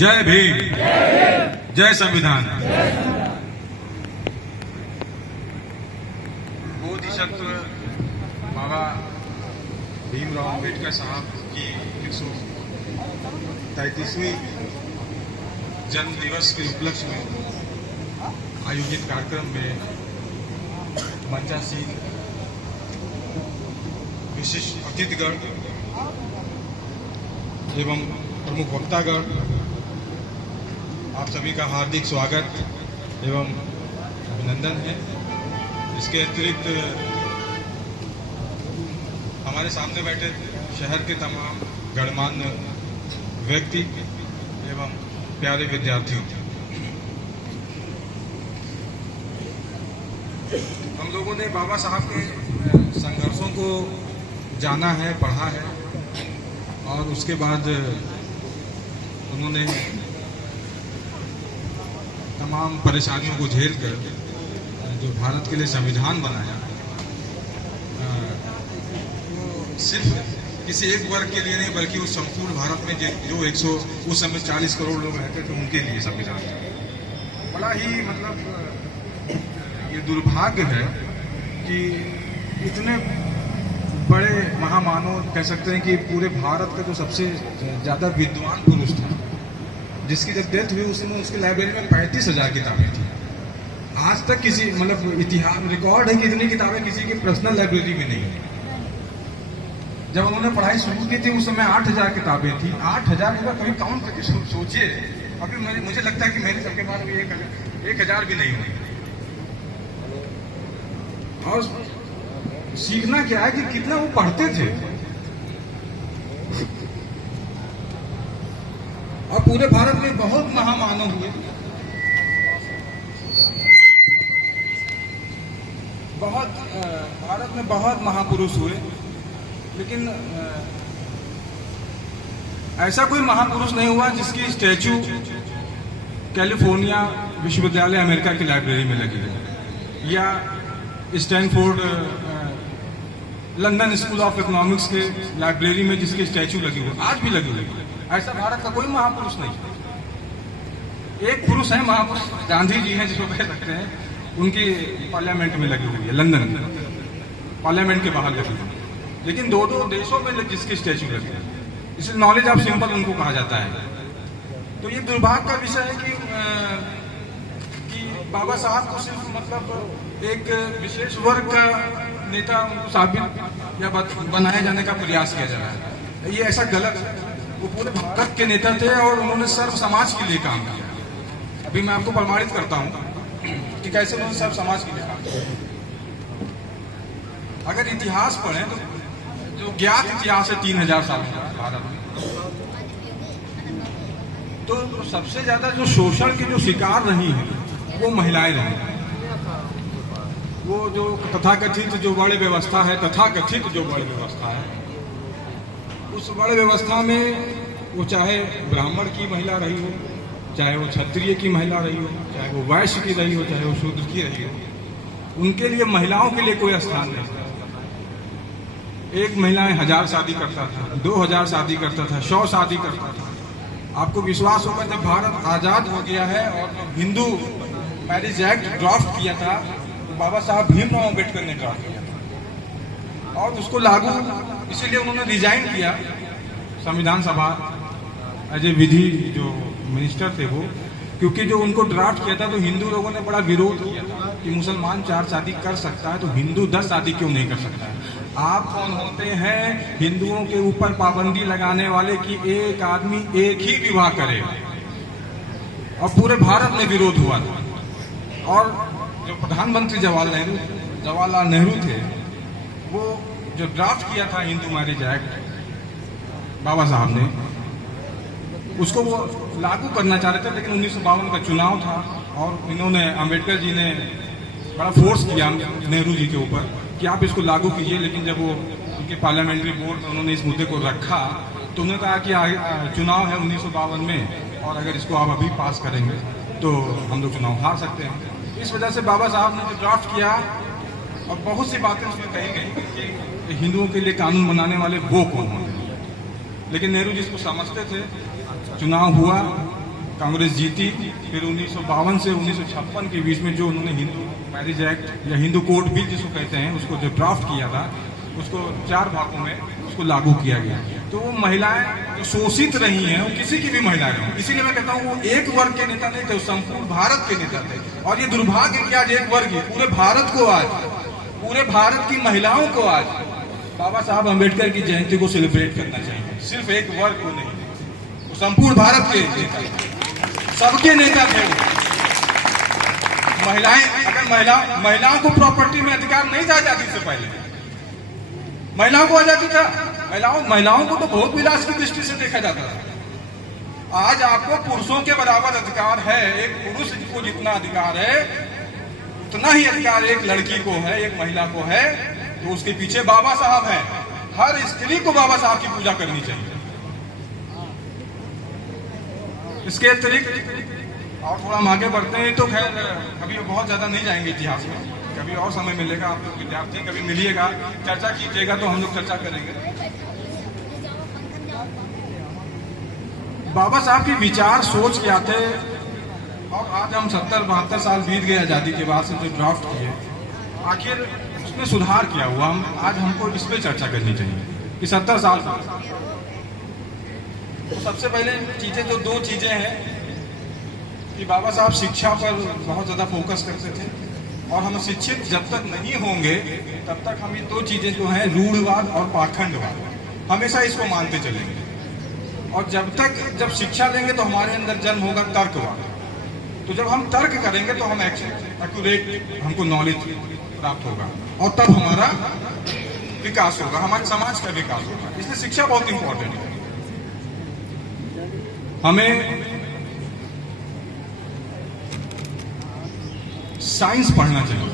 जय भीम, जय संविधान। बोधिसत्व बाबा भीमराव अम्बेडकर साहब की 133वीं जन्म दिवस के उपलक्ष्य में आयोजित कार्यक्रम में मंचासीन विशिष्ट अतिथिगण एवं प्रमुख वक्तागण, आप सभी का हार्दिक स्वागत एवं अभिनंदन है। इसके अतिरिक्त हमारे सामने बैठे शहर के तमाम गणमान्य व्यक्ति एवं प्यारे विद्यार्थियों, हम लोगों ने बाबा साहब के संघर्षों को जाना है, पढ़ा है और उसके बाद उन्होंने तमाम परेशानियों को झेल कर जो भारत के लिए संविधान बनाया, सिर्फ किसी एक वर्ग के लिए नहीं बल्कि उस संपूर्ण भारत में जो उस समय 40 करोड़ लोग रहते थे उनके लिए संविधान था। बड़ा ही मतलब ये दुर्भाग्य है कि इतने बड़े महामानव कह सकते हैं कि पूरे भारत का जो सबसे ज़्यादा विद्वान पुरुष था, जिसकी जब डेथ हुई उस समय उसकी लाइब्रेरी में 35,000 किताबें थी। आज तक किसी मतलब इतिहास रिकॉर्ड है कि इतनी किताबें किसी की पर्सनल लाइब्रेरी में नहीं है। जब उन्होंने पढ़ाई शुरू की थी उस समय 8,000 किताबें थी। 8,000 कभी काउंट करके सोचिए। अभी मुझे लगता है कि मेरे सबके पास भी 1,000 भी नहीं हुई। और सीखना क्या है कि कितना वो पढ़ते थे और पूरे भारत में बहुत महामानव हुए, भारत में बहुत महापुरुष हुए, लेकिन ऐसा कोई महापुरुष नहीं हुआ जिसकी स्टैचू कैलिफोर्निया विश्वविद्यालय अमेरिका की लाइब्रेरी में लगी है या Stanford London school of economics के लाइब्रेरी में जिसकी स्टैचू लगी हुई, आज भी लगी हुई। ऐसा भारत का कोई महापुरुष नहीं। एक पुरुष है महापुरुष, गांधी जी हैं जिसको कह सकते हैं, उनकी पार्लियामेंट में लगी हुई है, लंदन पार्लियामेंट के बाहर लगी हुई। लेकिन दो देशों में जिसकी स्टैचू लगी है, इसलिए नॉलेज ऑफ सिंपल उनको कहा जाता है। तो ये दुर्भाग्य का विषय है कि बाबा साहब को सिर्फ मतलब एक विशेष वर्ग का नेता उनको साबित या बनाए जाने का प्रयास किया जा रहा है। ये ऐसा गलत है। वो पूरे भारत के नेता थे और उन्होंने सर्व समाज के लिए काम किया। अभी मैं आपको प्रमाणित करता हूँ कि कैसे उन्होंने सर्व समाज के लिए काम किया। अगर इतिहास पढ़ें तो जो ज्ञात इतिहास है 3,000 साल का भारत में, तो सबसे ज्यादा जो शोषण के जो शिकार रही है वो महिलाएं रही। वो जो तथाकथित जो बड़े व्यवस्था है, उस बड़े व्यवस्था में वो चाहे ब्राह्मण की महिला रही हो, चाहे वो क्षत्रिय की महिला रही हो, चाहे वो वैश्य की रही हो, चाहे वो शूद्र की रही हो, उनके लिए महिलाओं के लिए कोई स्थान नहीं था। एक महिलाएं 1000 शादी करता था, 2000 शादी करता था, 100 शादी करता था। आपको विश्वास होगा जब भारत आजाद हो गया है और हिंदू मैरिज एक्ट ड्राफ्ट किया था, बाबा साहब भीमराव अम्बेडकर ने ड्राफ्ट किया था और उसको लागू, इसीलिए उन्होंने रिजाइन किया संविधान सभा एज ए विधि जो मिनिस्टर थे वो, क्योंकि जो उनको ड्राफ्ट किया था तो हिंदू लोगों ने बड़ा विरोध किया था कि मुसलमान 4 शादी कर सकता है तो हिंदू 10 शादी क्यों नहीं कर सकता है। आप कौन होते हैं हिंदुओं के ऊपर पाबंदी लगाने वाले कि एक आदमी एक ही विवाह करे? और पूरे भारत में विरोध हुआ था। और जो प्रधानमंत्री जवाहरलाल नेहरू थे, वो जो ड्राफ्ट किया था हिंदू मैरिज एक्ट बाबा साहब ने, उसको वो लागू करना चाह रहे थे, लेकिन 1952 का चुनाव था और इन्होंने अम्बेडकर जी ने बड़ा फोर्स किया नेहरू जी के ऊपर कि आप इसको लागू कीजिए। लेकिन जब वो उनके पार्लियामेंट्री बोर्ड में उन्होंने इस मुद्दे को रखा तो उन्होंने कहा कि चुनाव है 1952 में और अगर इसको आप अभी पास करेंगे तो हम लोग चुनाव हार सकते हैं। इस वजह से बाबा साहब ने जो ड्राफ्ट किया और बहुत सी बातें उसमें कही गई कि हिंदुओं के लिए कानून बनाने वाले वो कौन होते हैं, लेकिन नेहरू जी इसको समझते थे। चुनाव हुआ कांग्रेस जीती, फिर 1952 से 1956 के बीच में जो उन्होंने हिंदू मैरिज एक्ट या हिंदू कोड बिल जिसको कहते हैं, उसको जो ड्राफ्ट किया था, उसको 4 भागों में उसको लागू किया गया। तो वो महिलाएं जो शोषित रही हैं, वो किसी की भी महिलाएं हों, इसीलिए मैं कहता हूँ वो एक वर्ग के नेता नहीं थे, वो संपूर्ण भारत के नेता थे। और ये दुर्भाग्य कि आज एक वर्ग ही पूरे भारत को, आज पूरे भारत की महिलाओं को आज बाबा साहब अम्बेडकर की जयंती को सेलिब्रेट करना चाहिए। सिर्फ एक वर्ग को नहीं, वो संपूर्ण भारत के नेता, सबके नेता थे। महिलाएं, अगर महिलाओं को प्रॉपर्टी में अधिकार नहीं था आजादी से पहले, महिलाओं को आजादी था, महिलाओं को तो बहुत विलास की दृष्टि से देखा जाता था। आज आपको पुरुषों के बराबर अधिकार है। एक पुरुष को जितना अधिकार है उतना ही अधिकार एक लड़की को है, एक महिला को है। तो उसके पीछे बाबा साहब हैं। हर स्त्री को बाबा साहब की पूजा करनी चाहिए। इसके अतिरिक्त और थोड़ा हम आगे बढ़ते हैं तो खैर अभी बहुत ज्यादा नहीं जाएंगे इतिहास में, कभी और समय मिलेगा, आप लोग विद्यार्थी कभी मिलिएगा, चर्चा कीजिएगा तो हम लोग चर्चा करेंगे। बाबा साहब की विचार सोच क्या थे, और आज हम 70-72 साल बीत गए आजादी के बाद से जो ड्राफ्ट किए, आखिर उसमें सुधार क्या हुआ, हम आज हमको इस पर चर्चा करनी चाहिए कि 70 साल तो सबसे पहले चीजें जो 2 चीजें हैं कि बाबा साहब शिक्षा पर बहुत ज्यादा फोकस करते थे, और हम शिक्षित जब तक नहीं होंगे तब तक हम ये 2 चीजें जो हैं, रूढ़वाद और पाखंडवाद, हमेशा इसको मानते चलेंगे। और जब शिक्षा लेंगे तो हमारे अंदर जन्म होगा तर्कवाद। तो जब हम तर्क करेंगे तो हम एक्यूरेट, हमको नॉलेज प्राप्त होगा, और तब हमारा विकास होगा, हमारे समाज का विकास होगा। इसलिए शिक्षा बहुत इंपॉर्टेंट है। हमें साइंस पढ़ना चाहिए,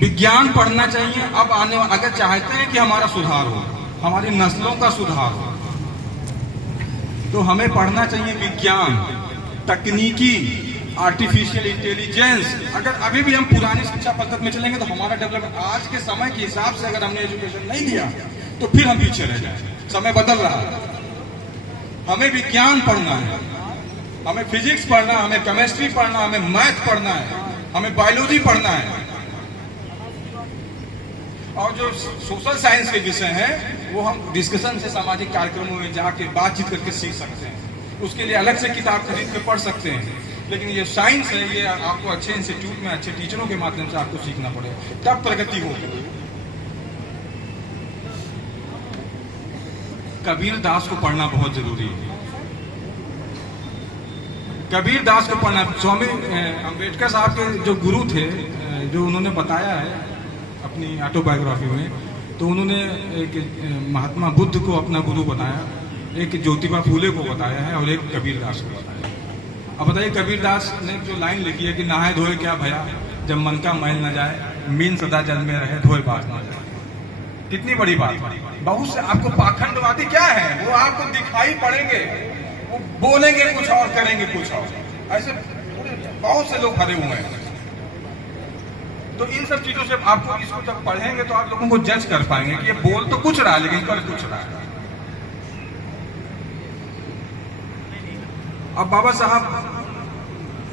विज्ञान पढ़ना चाहिए। अब आने अगर चाहते हैं कि हमारा सुधार हो, हमारी नस्लों का सुधार हो, तो हमें पढ़ना चाहिए विज्ञान, तकनीकी, आर्टिफिशियल इंटेलिजेंस। अगर अभी भी हम पुरानी शिक्षा पद्धति में चलेंगे तो हमारा डेवलपमेंट आज के समय के हिसाब से अगर हमने एजुकेशन नहीं दिया तो फिर हम पीछे रह जाए। समय बदल रहा है, हमें विज्ञान पढ़ना है, हमें फिजिक्स पढ़ना है, हमें केमिस्ट्री पढ़ना है, हमें मैथ पढ़ना है, हमें बायोलॉजी पढ़ना है। और जो सोशल साइंस के विषय हैं वो हम डिस्कशन से, सामाजिक कार्यक्रमों में जाके बातचीत करके सीख सकते हैं। उसके लिए अलग से किताब खरीद के पढ़ सकते हैं। लेकिन ये साइंस है, ये आपको अच्छे इंस्टीट्यूट में अच्छे टीचरों के माध्यम से आपको सीखना पड़ेगा, तब प्रगति होगी। कबीर दास को पढ़ना बहुत जरूरी है। कबीर दास को पढ़ना, स्वामी अम्बेडकर साहब के जो गुरु थे, जो उन्होंने बताया है अपनी ऑटोबायोग्राफी में, तो उन्होंने एक महात्मा बुद्ध को अपना गुरु बताया, एक ज्योतिबा फूले को बताया है, और एक कबीर दास को बताया। अब बताइए, कबीर दास ने जो लाइन लिखी है कि नहाए धोए क्या भया, जब मन का मैल न जाए, मीन सदा जल में रहे, धोए बात न जाए। कितनी बड़ी बात है। बहुत से आपको पाखंडवादी क्या है, वो आपको दिखाई पड़ेंगे, वो बोलेंगे कुछ और करेंगे कुछ और, ऐसे बहुत से लोग भरे हुए हैं। तो इन सब चीजों से आपको, इसको जब पढ़ेंगे तो आप लोगों को जज कर पाएंगे कि ये बोल तो कुछ रहा है लेकिन कर कुछ रहा है। अब बाबा साहब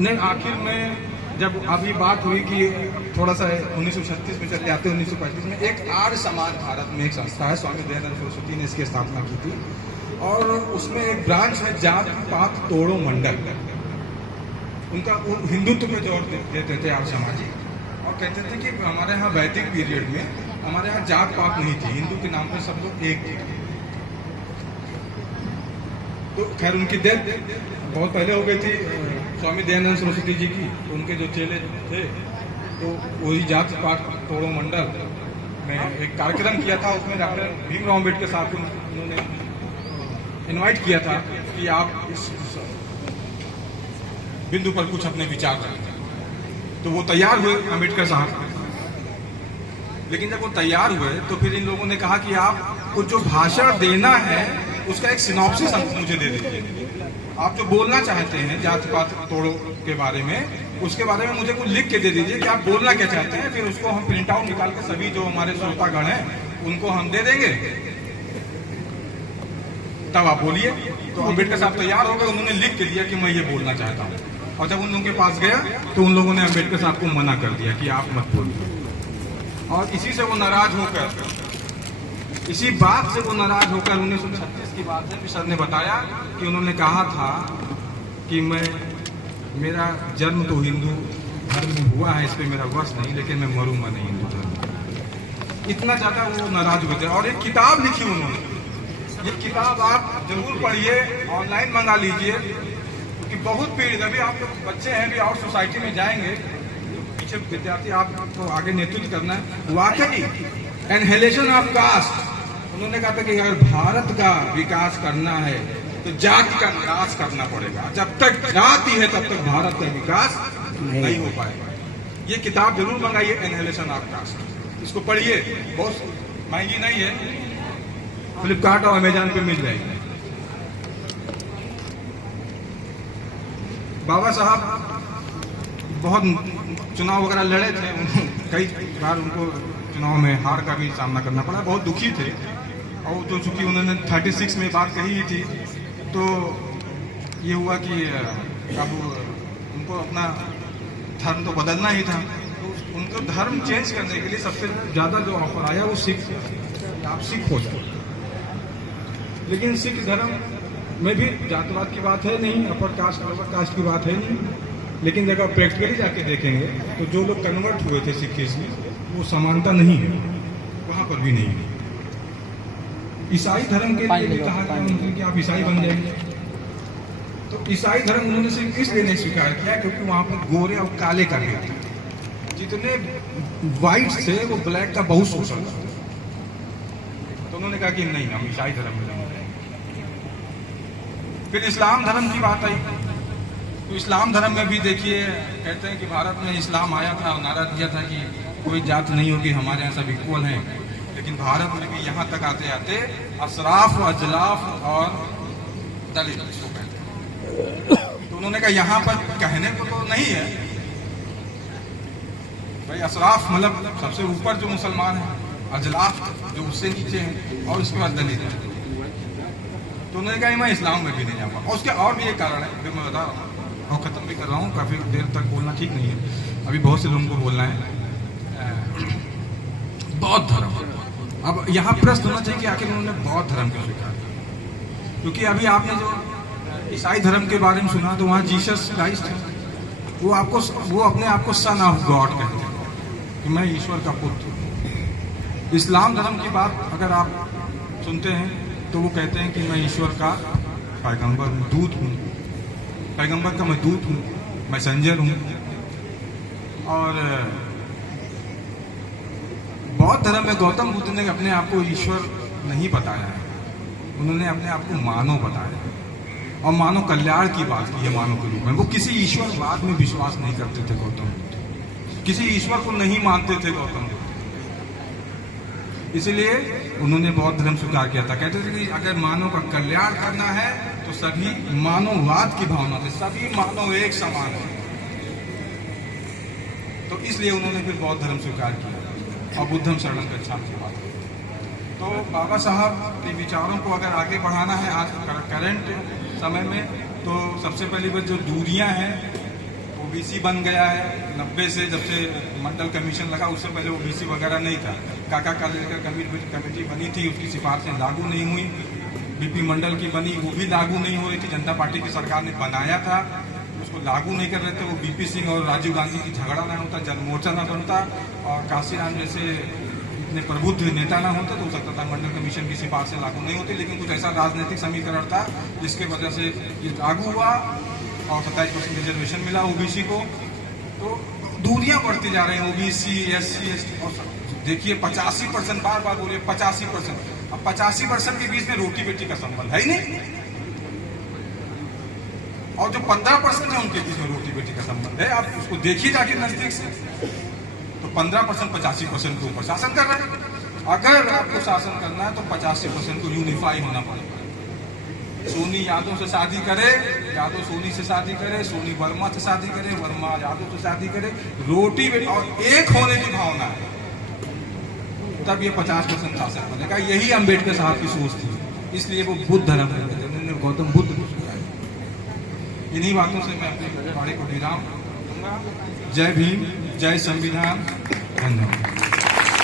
ने आखिर में, जब अभी बात हुई कि थोड़ा सा 1936 में चले जाते, 1935 में एक आर्य समाज भारत में एक संस्था है, स्वामी दयानंद सरस्वती ने इसकी स्थापना की थी, और उसमें एक ब्रांच है जात पात तोड़ो मंडल। उनका हिंदुत्व पे जोर देते थे आर्य समाजी, और कहते थे कि हमारे यहाँ वैदिक पीरियड में हमारे यहाँ जात पात नहीं थी, हिंदू के नाम पर सब लोग एक थे। तो खैर उनकी डेथ बहुत पहले हो गई थी स्वामी दयानंद सरस्वती जी की। तो उनके जो चेले थे तो वही जात पात तोड़ो मंडल में एक कार्यक्रम किया था, उसमें डॉक्टर भीमराव अम्बेडकर साहब को उन्होंने इनवाइट किया था कि आप इस बिंदु पर कुछ अपने विचार रखें। तो वो तैयार हुए अम्बेडकर साहब, लेकिन जब वो तैयार हुए तो फिर इन लोगों ने कहा कि आपको जो भाषण देना है उसका एक सिनॉप्सिस मुझे दे दीजिए, आप जो बोलना चाहते हैं जात पात तोड़ो के बारे में, उसके बारे में मुझे कुछ लिख के दे दीजिए कि आप बोलना क्या चाहते हैं। फिर उसको हम प्रिंट आउट निकाल के सभी जो हमारे श्रोतागण हैं उनको हम दे देंगे। तब आप बोलिए। तो अम्बेडकर साहब तैयार हो गए, उन्होंने लिख के दिया कि मैं ये बोलना चाहता हूँ। और जब उन लोगों के पास गया तो उन लोगों ने अम्बेडकर साहब को मना कर दिया कि आप मत बोलिए। और इसी से वो नाराज होकर, इसी बात से वो नाराज होकर 1936 की बात है, सर ने बताया कि उन्होंने कहा था कि मेरा जन्म तो हिंदू धर्म में हुआ है, इस पर मेरा वश नहीं, लेकिन मैं मरूंगा नहीं हिंदू धर्म। इतना ज़्यादा वो नाराज हुए थे। और एक किताब लिखी उन्होंने, ये किताब आप जरूर पढ़िए, ऑनलाइन मंगा लीजिए, क्योंकि बहुत पीड़ित, अभी आप लोग बच्चे हैं, अभी और सोसाइटी में जाएंगे, पीछे विद्यार्थी आपको आगे नेतृत्व करना है। वाकई एनहेलेशन ऑफ कास्ट, उन्होंने कहा था कि अगर भारत का विकास करना है तो जाति का नाश करना पड़ेगा। जब तक जाति है तब तक भारत का विकास नहीं हो पाएगा। ये किताब जरूर मंगाइए, एनहेलेशन ऑफ कास्ट, इसको पढ़िए, बहुत महंगी नहीं है, फ्लिपकार्ट और अमेजॉन पे मिल जाएगी। बाबा साहब बहुत चुनाव वगैरह लड़े थे, कई बार उनको चुनाव में हार का भी सामना करना पड़ा, बहुत दुखी थे। और तो चूंकि उन्होंने 36 में बात कही ही थी, तो ये हुआ कि अब उनको अपना धर्म तो बदलना ही था। तो उनको धर्म चेंज करने के लिए सबसे ज़्यादा जो ऑफर आया वो सिख, आप सिख हो जाए। लेकिन सिख धर्म में भी जातिवाद की बात है नहीं, अपर कास्ट लोअर कास्ट की बात है नहीं। लेकिन जब आप प्रैक्टिकली जाके देखेंगे तो जो लोग कन्वर्ट हुए थे सिखिज्म में, वो समानता नहीं है, वहाँ पर भी नहीं है। ईसाई धर्म के लिए भी कहा गया कि आप ईसाई बन जाएंगे, तो ईसाई धर्म उन्होंने सिर्फ इसलिए नहीं स्वीकार किया क्योंकि वहाँ पर गोरे और काले कर दिया था। जितने व्हाइट थे वो ब्लैक का बहुत शोषण था, तो उन्होंने कहा कि नहीं, हम ईसाई धर्म में जाएंगे। फिर इस्लाम धर्म की बात आई, तो इस्लाम धर्म में भी देखिए, कहते हैं कि भारत में इस्लाम आया था और नारा दिया था कि कोई जात नहीं होगी, हमारे यहाँ सब इक्वल हैं। लेकिन भारत में भी यहाँ तक आते आते अशराफ, अजलाफ और दलित इसको कहते हैं। तो उन्होंने कहा यहाँ पर कहने को तो नहीं है भाई, अशराफ मतलब सबसे ऊपर जो मुसलमान है, अजलाफ जो उससे नीचे हैं, और उसके बाद दलित है। तो उन्होंने कहा मैं इस्लाम में भी नहीं जाऊँगा। और उसके और भी एक कारण है, जो मैं बता रहा हूँ और ख़त्म भी कर रहा हूँ, काफ़ी देर तक बोलना ठीक नहीं है, अभी बहुत से लोगों को बोलना है। बौद्ध धर्म, अब यहाँ प्रश्न होना चाहिए कि आखिर उन्होंने बौद्ध धर्म क्यों स्वीकार किया? क्योंकि अभी आपने जो ईसाई धर्म के बारे में सुना, तो वहाँ जीसस क्राइस्ट है, वो अपने आप को सन ऑफ गॉड कहते हैं कि मैं ईश्वर का पुत्र हूँ। इस्लाम धर्म की बात अगर आप सुनते हैं तो वो कहते हैं कि मैं ईश्वर का पैगंबर हूँ, दूत हूँ, पैगंबर का मैं दूत हूँ, मैसेंजर हूँ। और बौद्ध धर्म में गौतम बुद्ध ने अपने आप को ईश्वर नहीं बताया है, उन्होंने अपने आप को मानव बताया है और मानव कल्याण की बात की है मानव के रूप में। वो किसी ईश्वरवाद में विश्वास नहीं करते थे गौतम बुद्ध, किसी ईश्वर को नहीं मानते थे गौतम बुद्ध, इसलिए उन्होंने बौद्ध धर्म स्वीकार किया था। कहते थे कि अगर मानव का कल्याण करना है तो सभी मानववाद की भावना से सभी मानव एक समान है, तो इसलिए उन्होंने फिर बौद्ध धर्म स्वीकार किया और बुद्धम शरणम गच्छामि की बात की। तो बाबा साहब के विचारों को अगर आगे बढ़ाना है आज करंट समय में, तो सबसे पहली बात जो दूरियां हैं, ओबीसी बन गया है 90 से, जब से मंडल कमीशन लगा, उससे पहले ओबीसी वगैरह नहीं था। काका कालेकर कमेटी बनी थी, उसकी सिफारिशें लागू नहीं हुई। बीपी मंडल की बनी, वो भी लागू नहीं हो रही थी, जनता पार्टी की सरकार ने बनाया था, उसको लागू नहीं कर रहे थे। वो बीपी सिंह और राजीव गांधी की झगड़ा ना होता, जनमोर्चा ना बनता और काशीराम जैसे इतने प्रबुद्ध नेता ना होते, तो हो सकता था मंडल कमीशन की सिफारिशें लागू नहीं होती। लेकिन कुछ ऐसा राजनीतिक समीकरण था जिसके वजह से ये लागू हुआ और 27% रिजर्वेशन मिला ओबीसी को। तो दूरियां बढ़ती जा रही हैं, ओबीसी, एससी, एसटी, और देखिए 85%, बार बार बोलिए 85%, अब 85% के बीच में रोटी बेटी का संबंध है ही नहीं, और जो 15% है उनके बीच में रोटी बेटी का संबंध है। आप उसको देखिए जाके नजदीक से, तो 15% 85% के ऊपर शासन कर रहे हैं। अगर आपको शासन करना है तो 85% को यूनिफाई होना पड़ेगा। सोनी यादव से शादी करे, यादव सोनी से शादी करे, सोनी वर्मा से शादी करे, वर्मा यादव से शादी करे, रोटी बेटी और एक होने की भावना है, तब ये 50% शासन बनेगा। यही अम्बेडकर साहब की सोच थी। इसलिए वो बुद्ध धर्म में गए, उन्होंने गौतम बुद्ध को सिखाया। इन्हीं बातों से मैं अपने पढ़ाई को विराम दूंगा। जय भीम, जय संविधान, धन्यवाद।